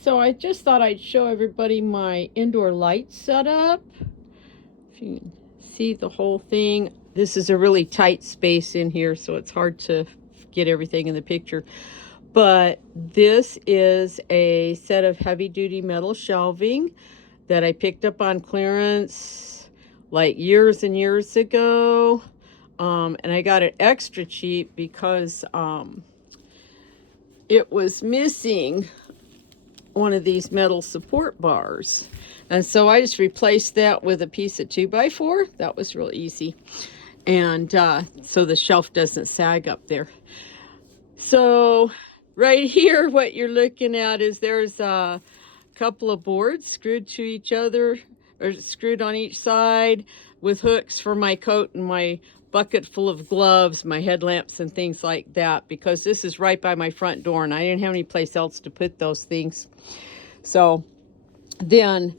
So I just thought I'd show everybody my indoor light setup. If you can see the whole thing. This is a really tight space in here, so it's hard to get everything in the picture. But this is a set of heavy-duty metal shelving that I picked up on clearance like years and years ago. And I got it extra cheap because it was missing one of these metal support bars. And so I just replaced that with a piece of 2x4. That was real easy. And so the shelf doesn't sag up there. So right here, what you're looking at is there's a couple of boards screwed to each other, or screwed on each side, with hooks for my coat and my bucket full of gloves, my headlamps and things like that, because this is right by my front door and I didn't have any place else to put those things. So then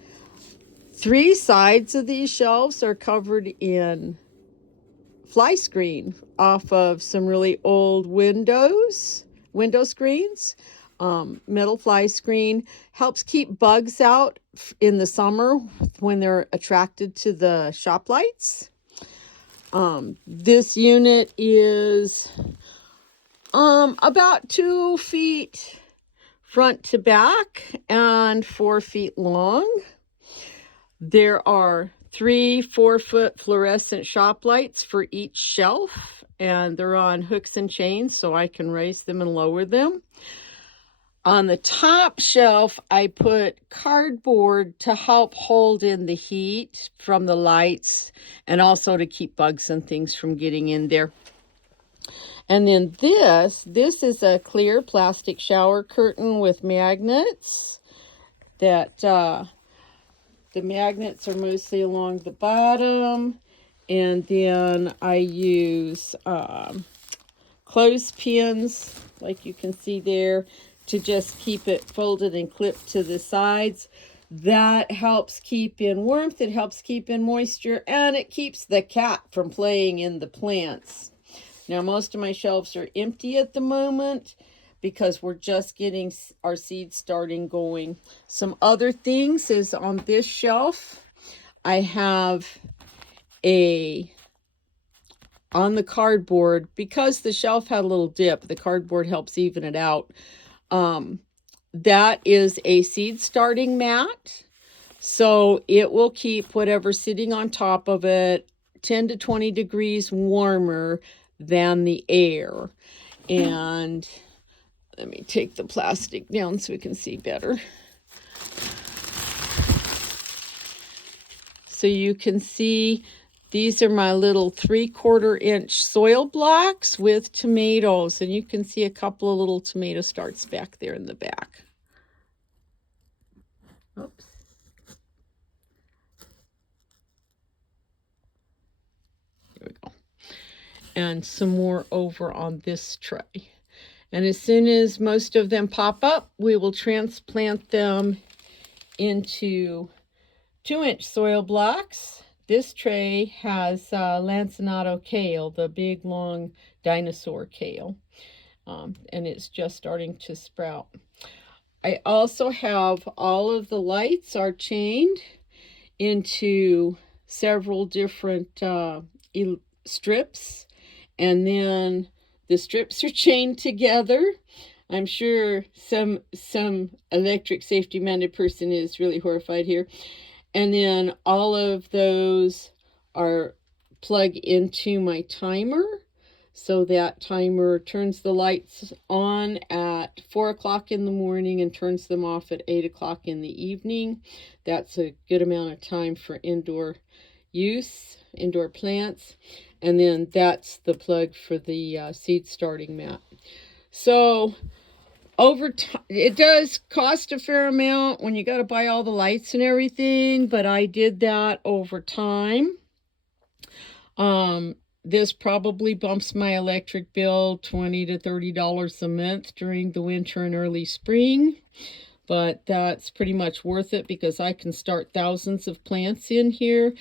3 sides of these shelves are covered in fly screen off of some really old window screens. Metal fly screen helps keep bugs out in the summer when they're attracted to the shop lights. This unit is about 2 feet front to back and 4 feet long. There are 3 4-foot fluorescent shop lights for each shelf, and they're on hooks and chains so I can raise them and lower them. On the top shelf, I put cardboard to help hold in the heat from the lights and also to keep bugs and things from getting in there. And then this is a clear plastic shower curtain with magnets that the magnets are mostly along the bottom. And then I use clothespins, like you can see there, to just keep it folded and clipped to the sides. That helps keep in warmth, it helps keep in moisture, and it keeps the cat from playing in the plants. Now, most of my shelves are empty at the moment because we're just getting our seeds starting going. Some other things is on this shelf, I have on the cardboard, because the shelf had a little dip, the cardboard helps even it out. That is a seed starting mat. So it will keep whatever's sitting on top of it 10 to 20 degrees warmer than the air. And let me take the plastic down so we can see better. So you can see these are my little 3/4 inch soil blocks with tomatoes. And you can see a couple of little tomato starts back there in the back. Oops. Here we go. And some more over on this tray. And as soon as most of them pop up, we will transplant them into 2-inch soil blocks. This tray has lancenato kale, the big long dinosaur kale, and it's just starting to sprout. I also have all of the lights are chained into several different strips, and then the strips are chained together. I'm sure some electric safety-minded person is really horrified here. And then all of those are plugged into my timer. So that timer turns the lights on at 4 o'clock in the morning and turns them off at 8 o'clock in the evening. That's a good amount of time for indoor use, indoor plants. And then that's the plug for the seed starting mat. So over time, it does cost a fair amount when you got to buy all the lights and everything, but I did that over time. This probably bumps my electric bill $20 to $30 a month during the winter and early spring, but that's pretty much worth it because I can start thousands of plants in here,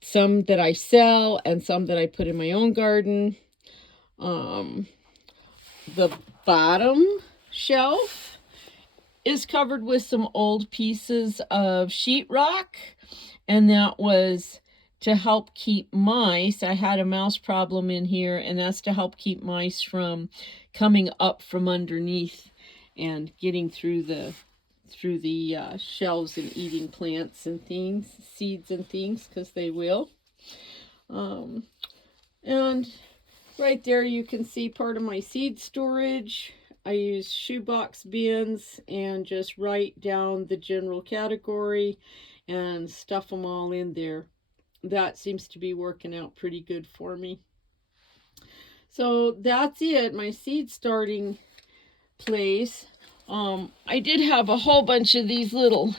some that I sell and some that I put in my own garden. The bottom shelf is covered with some old pieces of sheetrock, and that was to help keep mice. I had a mouse problem in here, and that's to help keep mice from coming up from underneath and getting through the shelves and eating plants and things, seeds and things, because they will. And right there you can see part of my seed storage. I use shoebox bins and just write down the general category and stuff them all in there. That seems to be working out pretty good for me. So that's it, my seed starting place. I did have a whole bunch of these little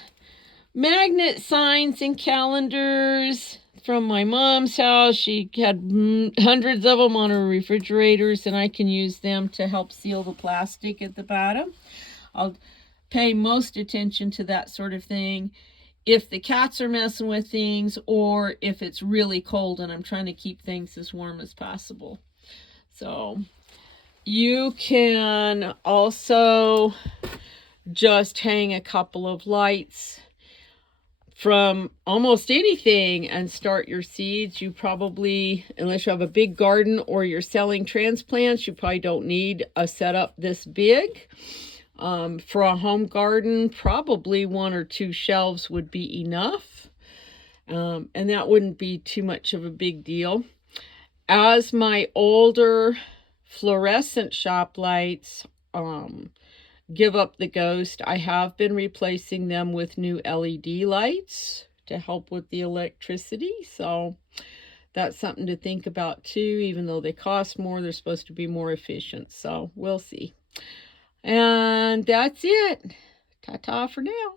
magnet signs and calendars from my mom's house. She had hundreds of them on her refrigerators, and I can use them to help seal the plastic at the bottom. I'll pay most attention to that sort of thing if the cats are messing with things, or if it's really cold and I'm trying to keep things as warm as possible. So you can also just hang a couple of lights from almost anything and start your seeds. You probably, unless you have a big garden or you're selling transplants, you probably don't need a setup this big. For a home garden, probably 1 or 2 shelves would be enough. And that wouldn't be too much of a big deal. As my older fluorescent shop lights give up the ghost, I have been replacing them with new LED lights to help with the electricity. So that's something to think about too. Even though they cost more, they're supposed to be more efficient. So we'll see. And that's it. Ta-ta for now.